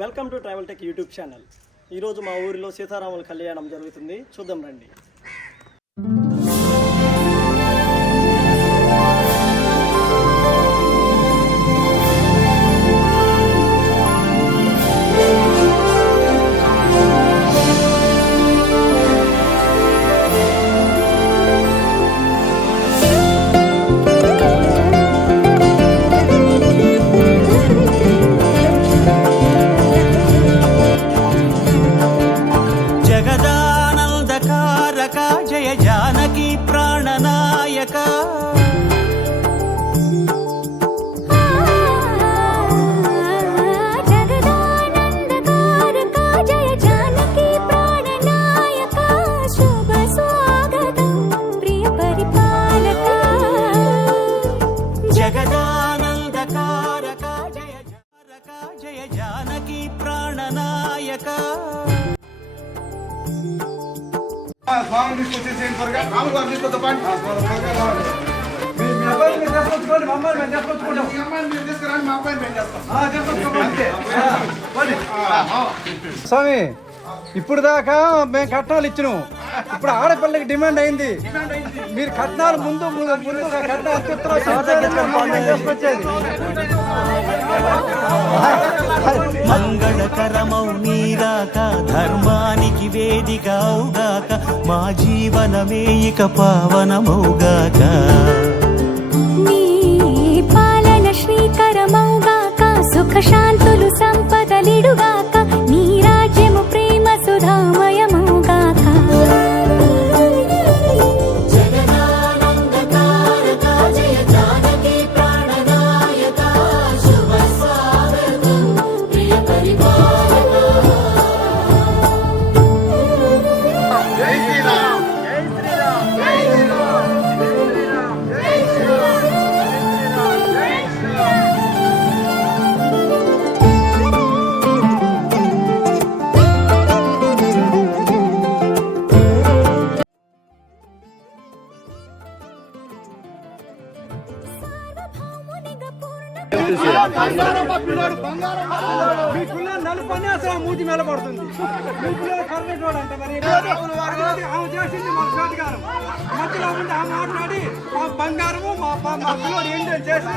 Welcome to travel tech YouTube channel. ఈరోజు మా ఊరిలో సీతారాముల కళ్యాణం జరుగుతుంది. చూద్దాం రండి. ప్రాణనాయక స్వామి తీసుకొచ్చేసేయండి త్వరగా. రాములు గారు తీసుకొద్దాం పండి. మీ మీ అబ్బాయిని మీరు తీసుకొచ్చుకోండి మా అమ్మాయిని మేము తీసుకొచ్చుకుంటాం మీ అమ్మాయిని మీరు తీసుకురండి మా అబ్బాయిని మేము చేస్తాం. తీసుకొచ్చుకోండి స్వామి ఇప్పుడు దాకా మేము కట్నాలు ఇచ్చినాం. ఇప్పుడు ఆడపిల్లకి డిమాండ్ అయింది. మీరు కట్నాలు ముందు ముందు కట్నాలు మంగళకరమౌ నీరాక ధర్మానికి వేదిక అవుగాక మా జీవనమే ఇక పావనమౌగాక. నీ పాలన శ్రీకరమౌగాక సుఖ శాంతులు సంపదలిడుగాక. పూర్ణ మీ పిల్లలు నలుపు అని అసలు మూతి మీద పడుతుంది. మీ పిల్లలు కర్రెటోడు అంట మరి. ఆమె చేసింది మా చేతిగారం మధ్యలో ఉండి ఆమె మాట్లాడి మా బంగారము మా మా- పిల్లలు ఏంటో చేసి.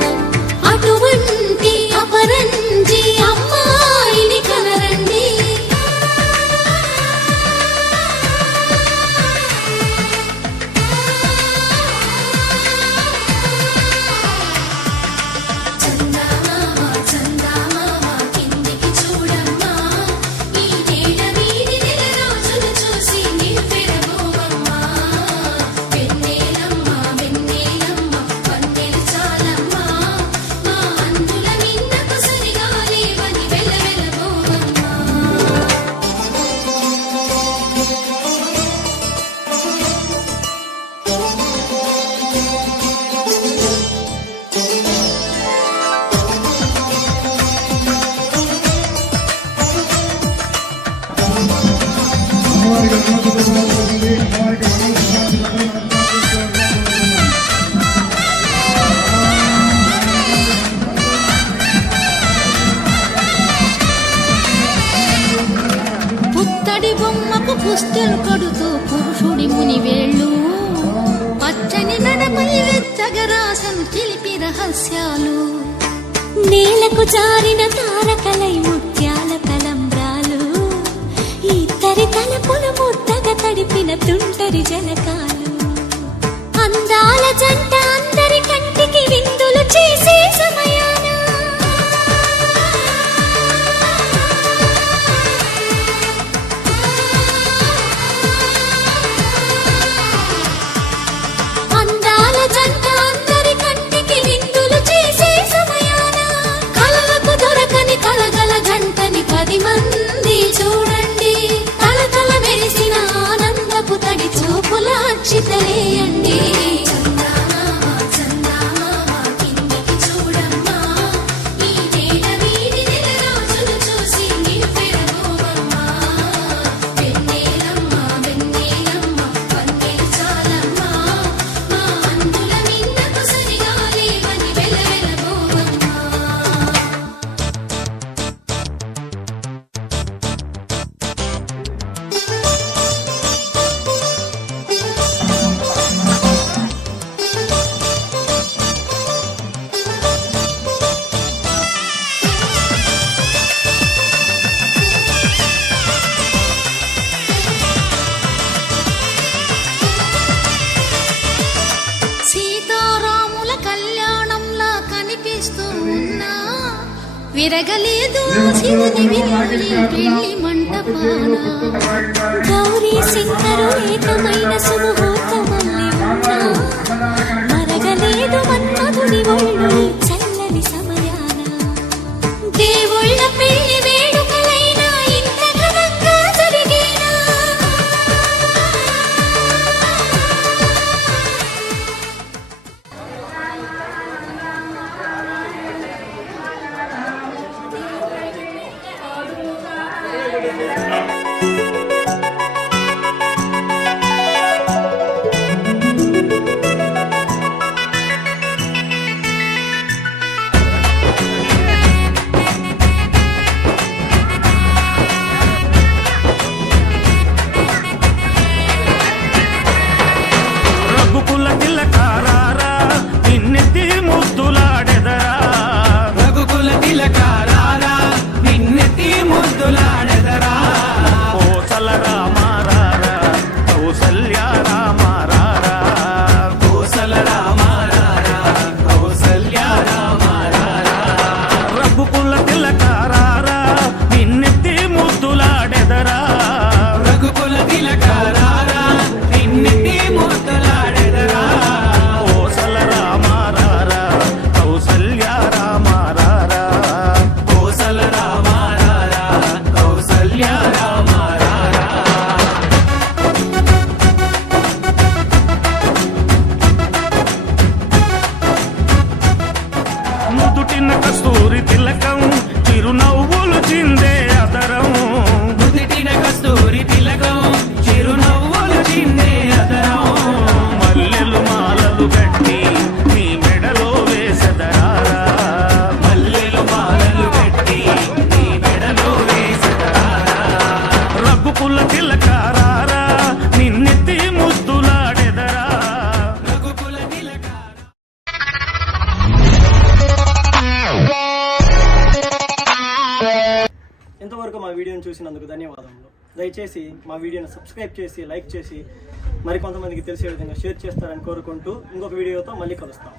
పుత్తడి బొమ్మకు పుస్తలు కడుతూ పురుషుడి ముని వేళ్ళు. పచ్చని నడమై వెచ్చగరాసను చిలిపి నేలకు జారిన తారకలై హరిజనకాలు. అందాల జంట విరగలేదు శివుని చివరి పెళ్ళి మంటపాన. గౌరీ శంకరు ఏకమైన సుమహ Oh. చూసినందుకు ధన్యవాదములు. దయచేసి మా వీడియోని సబ్స్క్రైబ్ చేసి లైక్ చేసి మరికొంతమందికి తెలిసే విధంగా షేర్ చేస్తారని కోరుకుంటూ ఇంకొక వీడియోతో మళ్ళీ కలుస్తాం.